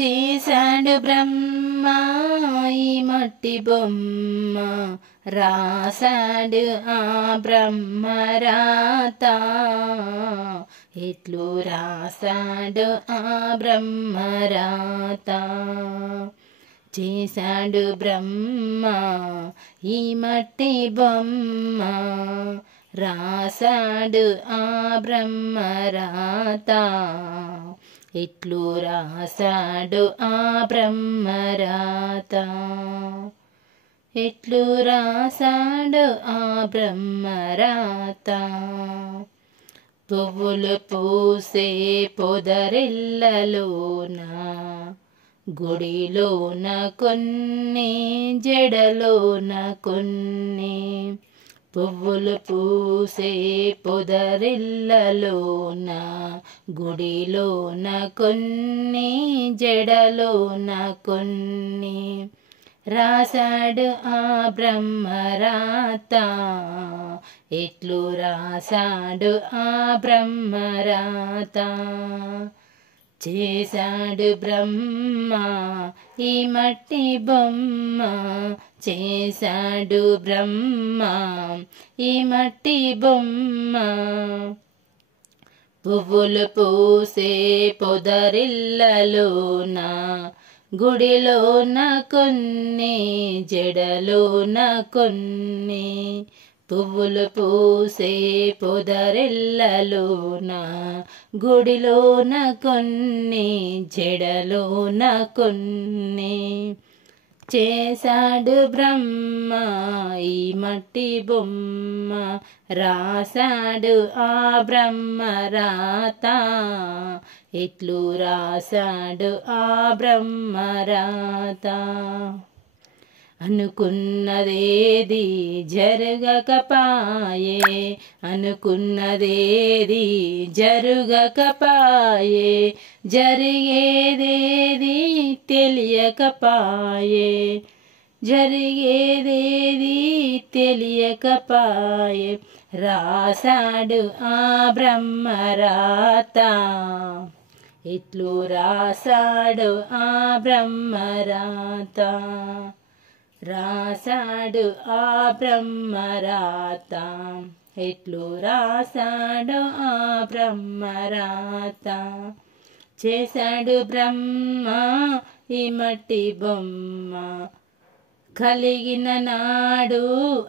చేశాడు బ్రహ్మ ఈ మట్టి బొమ్మ, రాశాడు ఆ బ్రహ్మ రాత. ఎట్లు రాశాడు ఆ బ్రహ్మ రాత. చేశాడు బ్రహ్మ ఈ మట్టి బొమ్మ, రాశాడు ఆ బ్రహ్మ రాత. ఎట్లు రాశాడు ఆ బ్రహ్మ రాత. ఎట్లు రాశాడు ఆ బ్రహ్మ రాత. పువ్వులు పూసే పొదరిల్లలోన, గుడిలోన కొన్ని జడలోన కొన్ని. పువ్వులు పూసే పొదరిల్లలోన, గుడిలోన కొన్ని జడలోన కొన్ని. రాశాడు ఆ బ్రహ్మ రాత. ఎట్లు రాశాడు ఆ బ్రహ్మ రాత. చేశాడు బ్రహ్మ ఈ మట్టి బొమ్మ, చేశాడు బ్రహ్మ ఈ మట్టి బొమ్మ. పువ్వులు పూసే పొదరిల్లలోన, గుడిలోన కొన్ని జడలోన కొన్ని. పువ్వులు పూసే పొదరిల్లలోన, గుడిలోన కొన్ని జడలోన కొన్ని. చేశాడు బ్రహ్మ ఈ మట్టి బొమ్మ, రాశాడు ఆ బ్రహ్మ రాత. ఎట్లు రాశాడు ఆ బ్రహ్మ రాత. అనుకున్నదేది జరగకపాయే, అనుకున్నదేది జరుగకపాయే. జరిగేదేది తెలియకపాయే, జరిగేదేది తెలియకపాయే. రాశాడు ఆ బ్రహ్మ రాత. ఎట్లు రాశాడు ఆ బ్రహ్మ రాత. రాశాడు ఆ బ్రహ్మ రాత. ఎట్లు రాశాడు ఆ బ్రహ్మ రాత. చేశాడు బ్రహ్మ ఈ మట్టి బొమ్మ, కలిగిన నాడు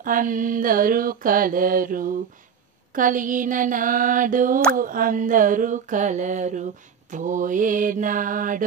అందరూ కలరు, కలిగిన నాడు అందరూ కలరు. పోయే నాడు